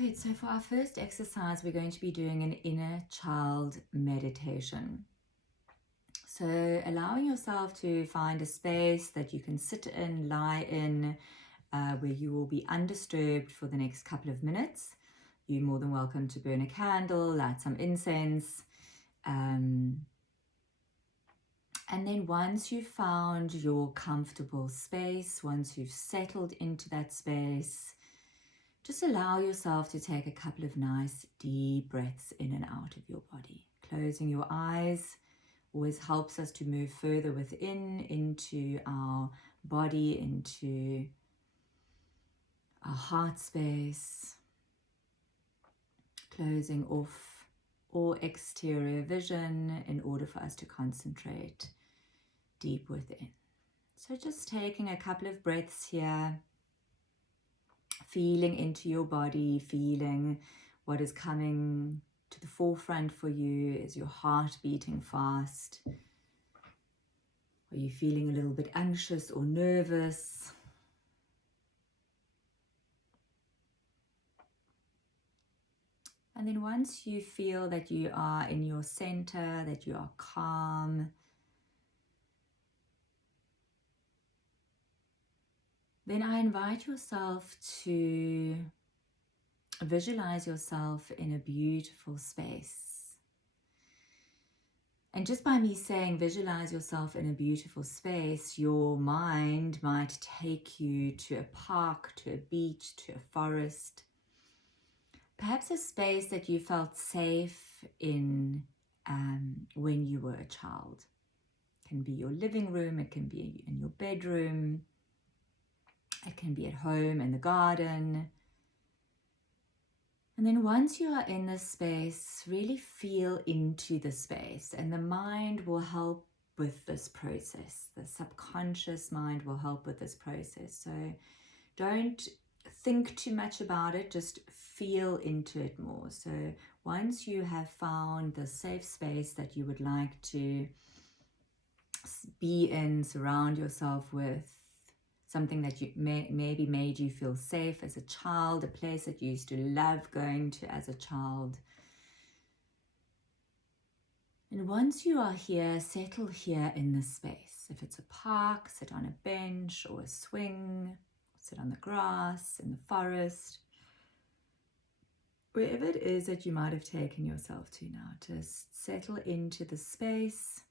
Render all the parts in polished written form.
Good. So for our first exercise, we're going to be doing an inner child meditation. So allowing yourself to find a space that you can sit in, lie in, where you will be undisturbed for the next couple of minutes. You're more than welcome to burn a candle, light some incense. And then once you've found your comfortable space, once you've settled into that space, just allow yourself to take a couple of nice deep breaths in and out of your body. Closing your eyes always helps us to move further within into our body, into our heart space. Closing off all exterior vision in order for us to concentrate deep within. So just taking a couple of breaths here, feeling into your body, feeling what is coming to the forefront for you. Is your heart beating fast? Are you feeling a little bit anxious or nervous? And then once you feel that you are in your center, that you are calm, then I invite yourself to visualize yourself in a beautiful space. And just by me saying visualize yourself in a beautiful space, your mind might take you to a park, to a beach, to a forest. Perhaps a space that you felt safe in when you were a child. It can be your living room, it can be in your bedroom, it can be at home in the garden. And then once you are in this space, really feel into the space, and the mind will help with this process. The subconscious mind will help with this process. So don't think too much about it, just feel into it more. So once you have found the safe space that you would like to be in, surround yourself with, something that you maybe made you feel safe as a child, a place that you used to love going to as a child. And once you are here, settle here in this space. If it's a park, sit on a bench or a swing, sit on the grass, in the forest, wherever it is that you might have taken yourself to now. Just settle into the space.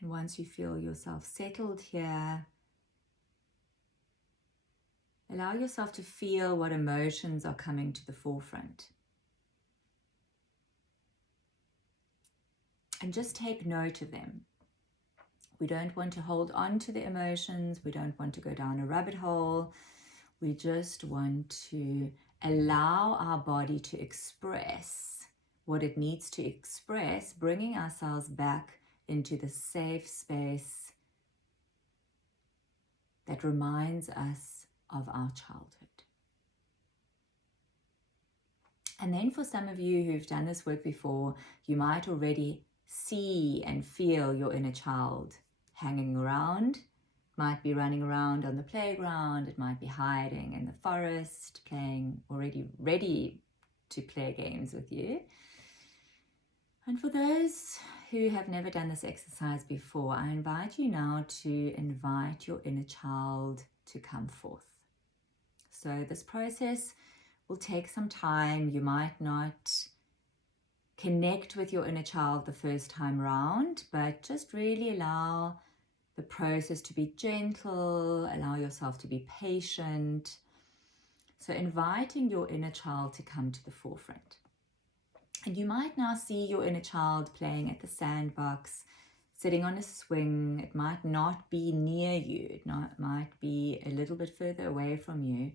And once you feel yourself settled here, allow yourself to feel what emotions are coming to the forefront. And just take note of them. We don't want to hold on to the emotions. We don't want to go down a rabbit hole. We just want to allow our body to express what it needs to express, bringing ourselves back into the safe space that reminds us of our childhood. And then for some of you who've done this work before, you might already see and feel your inner child hanging around. It might be running around on the playground, it might be hiding in the forest, playing, already ready to play games with you. And for those who have never done this exercise before, I invite you now to invite your inner child to come forth. So this process will take some time. You might not connect with your inner child the first time round, but just really allow the process to be gentle, allow yourself to be patient. So inviting your inner child to come to the forefront. And you might now see your inner child playing at the sandbox, sitting on a swing. It might not be near you. It might be a little bit further away from you.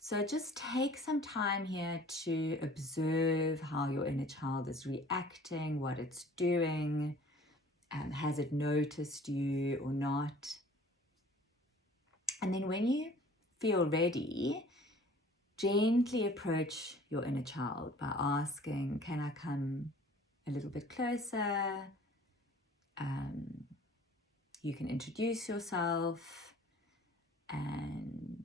So just take some time here to observe how your inner child is reacting, what it's doing. Has it noticed you or not? And then when you feel ready, gently approach your inner child by asking, can I come a little bit closer? You can introduce yourself and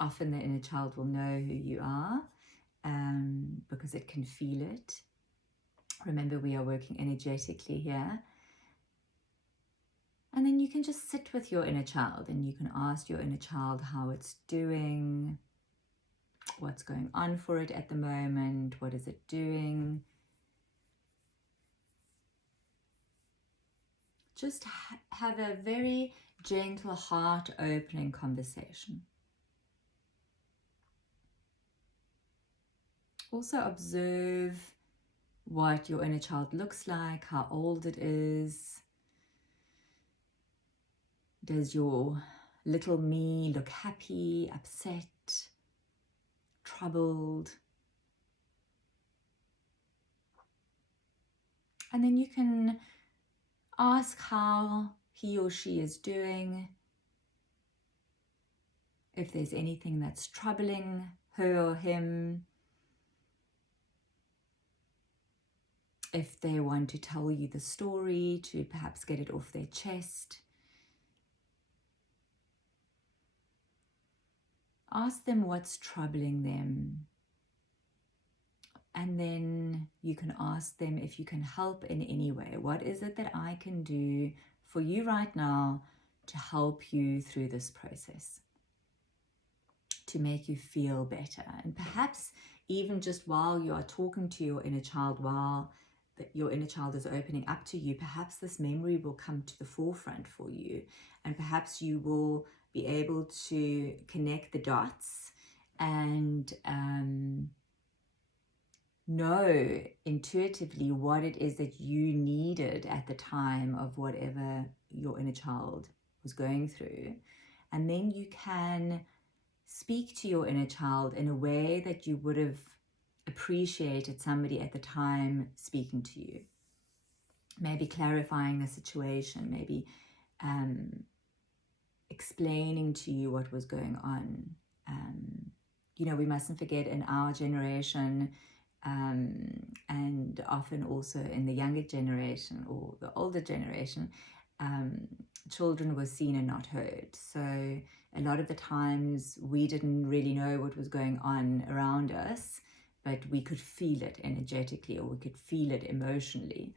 often the inner child will know who you are because it can feel it. Remember, we are working energetically here. And then you can just sit with your inner child and you can ask your inner child how it's doing, what's going on for it at the moment, what is it doing. Just have a very gentle, heart-opening conversation. Also observe what your inner child looks like, how old it is. Does your little me look happy, upset, troubled? And then you can ask how he or she is doing, if there's anything that's troubling her or him, if they want to tell you the story to perhaps get it off their chest. Ask them what's troubling them. And then you can ask them if you can help in any way. What is it that I can do for you right now to help you through this process, to make you feel better? And perhaps even just while you are talking to your inner child, while your inner child is opening up to you, perhaps this memory will come to the forefront for you. And perhaps you will be able to connect the dots and know intuitively what it is that you needed at the time of whatever your inner child was going through. And then you can speak to your inner child in a way that you would have appreciated somebody at the time speaking to you. Maybe clarifying the situation, maybe explaining to you what was going on. You know, we mustn't forget in our generation, and often also in the younger generation or the older generation, children were seen and not heard. So a lot of the times we didn't really know what was going on around us, but we could feel it energetically or we could feel it emotionally.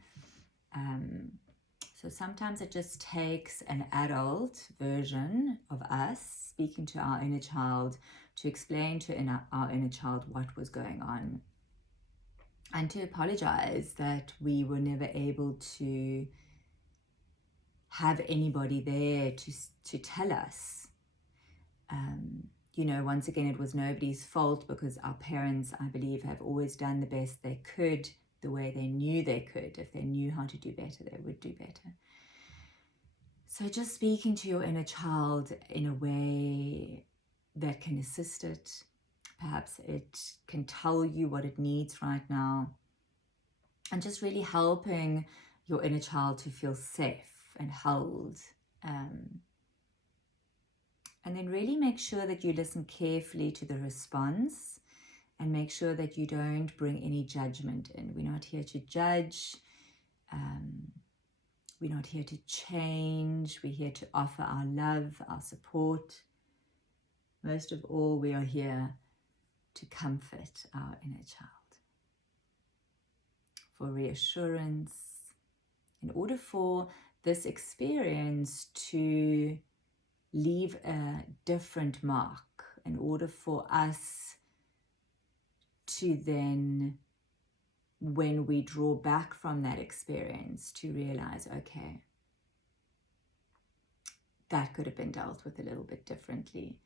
So sometimes it just takes an adult version of us speaking to our inner child to explain to our inner child what was going on, and to apologize that we were never able to have anybody there to tell us. You know, once again, it was nobody's fault because our parents, I believe, have always done the best they could, the way they knew they could. If they knew how to do better, they would do better. So just speaking to your inner child in a way that can assist it. Perhaps it can tell you what it needs right now. And just really helping your inner child to feel safe and held. And then really make sure that you listen carefully to the response and make sure that you don't bring any judgment in. We're not here to judge. We're not here to change. We're here to offer our love, our support. Most of all, we are here to comfort our inner child, for reassurance, in order for this experience to leave a different mark, in order for us to then, when we draw back from that experience, to realize, okay, that could have been dealt with a little bit differently.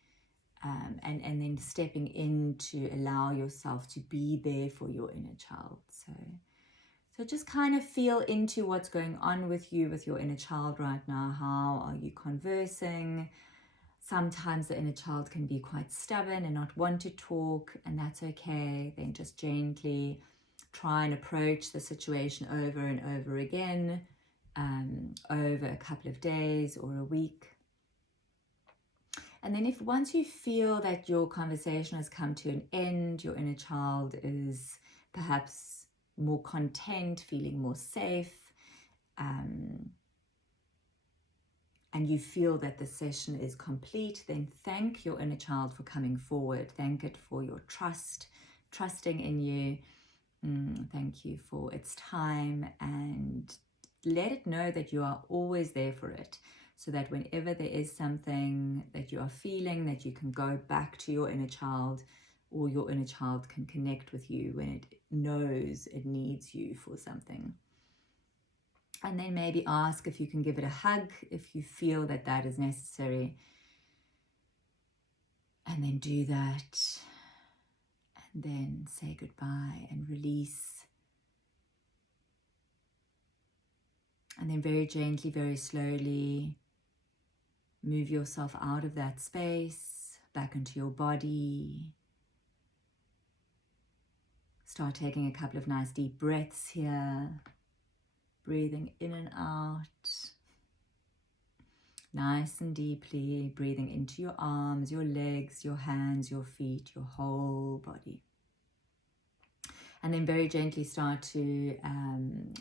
And then stepping in to allow yourself to be there for your inner child. So just kind of feel into what's going on with you, with your inner child right now. How are you conversing? Sometimes the inner child can be quite stubborn and not want to talk, and that's okay. Then just gently try and approach the situation over and over again, over a couple of days or a week. And then if once you feel that your conversation has come to an end, your inner child is perhaps more content, feeling more safe, and and you feel that the session is complete, then thank your inner child for coming forward. Thank it for your trusting in you. Thank you for its time, and let it know that you are always there for it, so that whenever there is something that you are feeling, that you can go back to your inner child, or your inner child can connect with you when it knows it needs you for something. And then maybe ask if you can give it a hug if you feel that that is necessary. And then do that. And then say goodbye and release. And then very gently, very slowly, move yourself out of that space, back into your body. Start taking a couple of nice deep breaths here. Breathing in and out. Nice and deeply, breathing into your arms, your legs, your hands, your feet, your whole body. And then very gently start to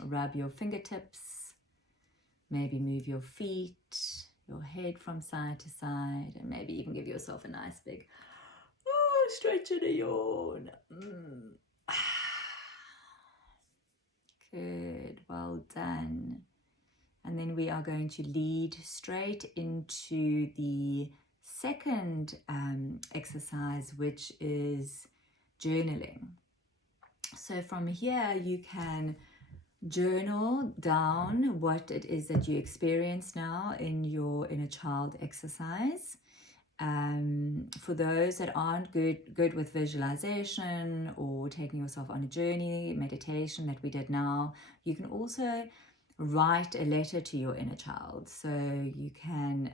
rub your fingertips. Maybe move your feet, your head from side to side, and maybe even give yourself a nice big stretch and a yawn. Good, well done. And then we are going to lead straight into the second exercise, which is journaling. So from here you can journal down what it is that you experience now in your inner child exercise. For those that aren't good with visualization or taking yourself on a journey, meditation that we did now, you can also write a letter to your inner child. So you can,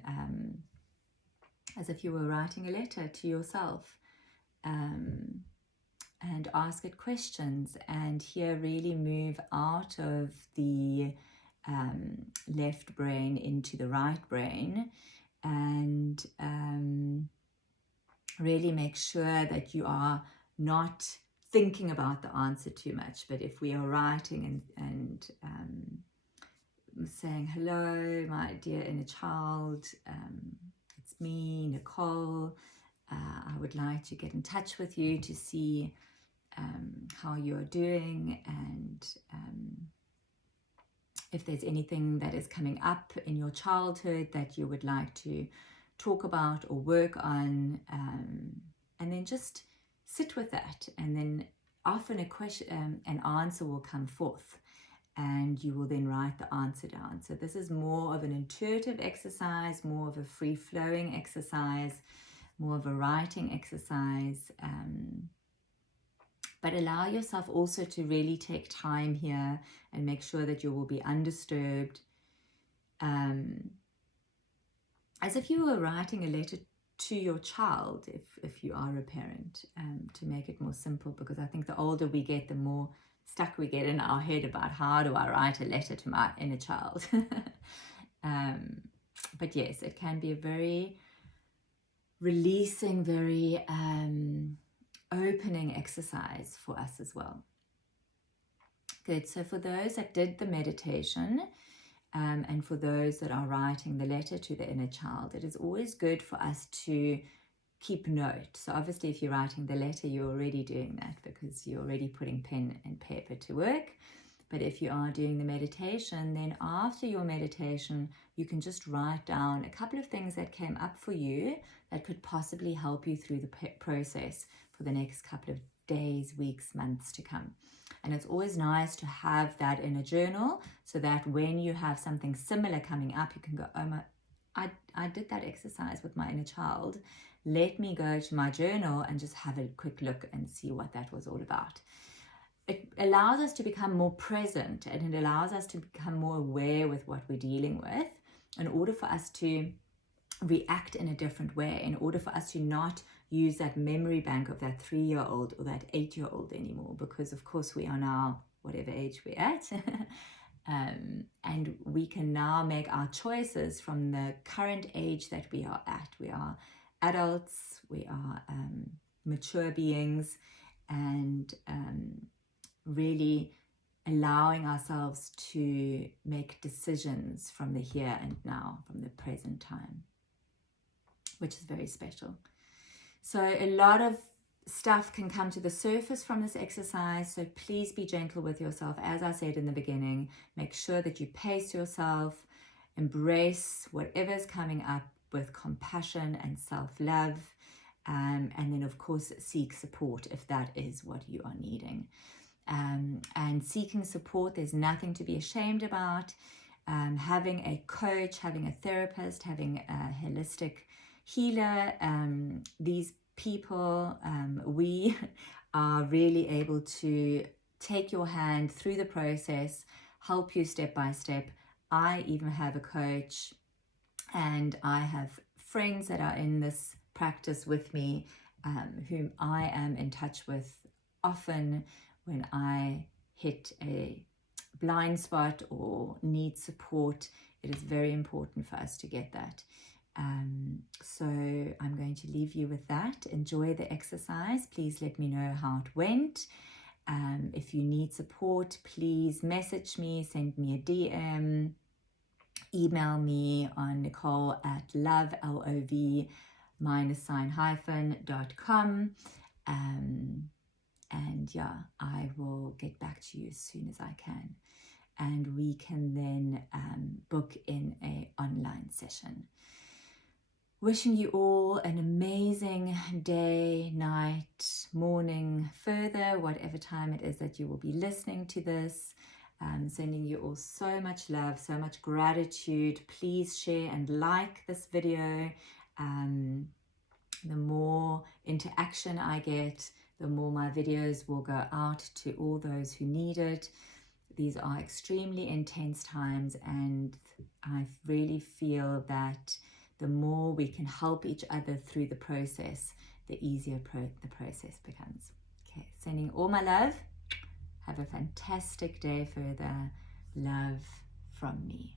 as if you were writing a letter to yourself, and ask it questions, and here really move out of the left brain into the right brain, and really make sure that you are not thinking about the answer too much. But if we are writing and saying, hello, my dear inner child, it's me, Nicole. I would like to get in touch with you to see how you're doing, and if there's anything that is coming up in your childhood that you would like to talk about or work on, and then just sit with that, and then often a question, an answer will come forth, and you will then write the answer down. So this is more of an intuitive exercise, more of a free-flowing exercise, more of a writing exercise, but allow yourself also to really take time here and make sure that you will be undisturbed, as if you were writing a letter to your child, if you are a parent, to make it more simple, because I think the older we get, the more stuck we get in our head about how do I write a letter to my inner child. But yes, it can be a very releasing, very opening exercise for us as well. Good. So for those that did the meditation, and for those that are writing the letter to the inner child, it is always good for us to keep note. So obviously if you're writing the letter, you're already doing that because you're already putting pen and paper to work. But if you are doing the meditation, then after your meditation, you can just write down a couple of things that came up for you that could possibly help you through the process for the next couple of days, weeks, months to come. And it's always nice to have that in a journal, so that when you have something similar coming up, you can go, oh my, I did that exercise with my inner child. Let me go to my journal and just have a quick look and see what that was all about. It allows us to become more present, and it allows us to become more aware with what we're dealing with, in order for us to react in a different way, in order for us to not use that memory bank of that 3-year-old or that 8-year-old anymore, because of course we are now whatever age we're at. And we can now make our choices from the current age that we are at. We are adults, we are mature beings, and really allowing ourselves to make decisions from the here and now, from the present time, which is very special. So a lot of stuff can come to the surface from this exercise, so please be gentle with yourself. As I said in the beginning, make sure that you pace yourself, embrace whatever's coming up with compassion and self-love, and then of course seek support if that is what you are needing. And seeking support, there's nothing to be ashamed about. Having a coach, having a therapist, having a holistic healer, these people, we are really able to take your hand through the process, help you step by step. I even have a coach, and I have friends that are in this practice with me, whom I am in touch with often when I hit a blind spot or need support. It is very important for us to get that. So I'm going to leave you with that. Enjoy the exercise. Please let me know how it went. If you need support, please message me, send me a DM, email me on nicole@love.com. And yeah, I will get back to you as soon as I can. And we can then book in an online session. Wishing you all an amazing day, night, morning, further, whatever time it is that you will be listening to this. Sending you all so much love, so much gratitude. Please share and like this video. The more interaction I get, the more my videos will go out to all those who need it. These are extremely intense times, and I really feel that the more we can help each other through the process, the easier the process becomes. Okay, sending all my love. Have a fantastic day further. Love from me.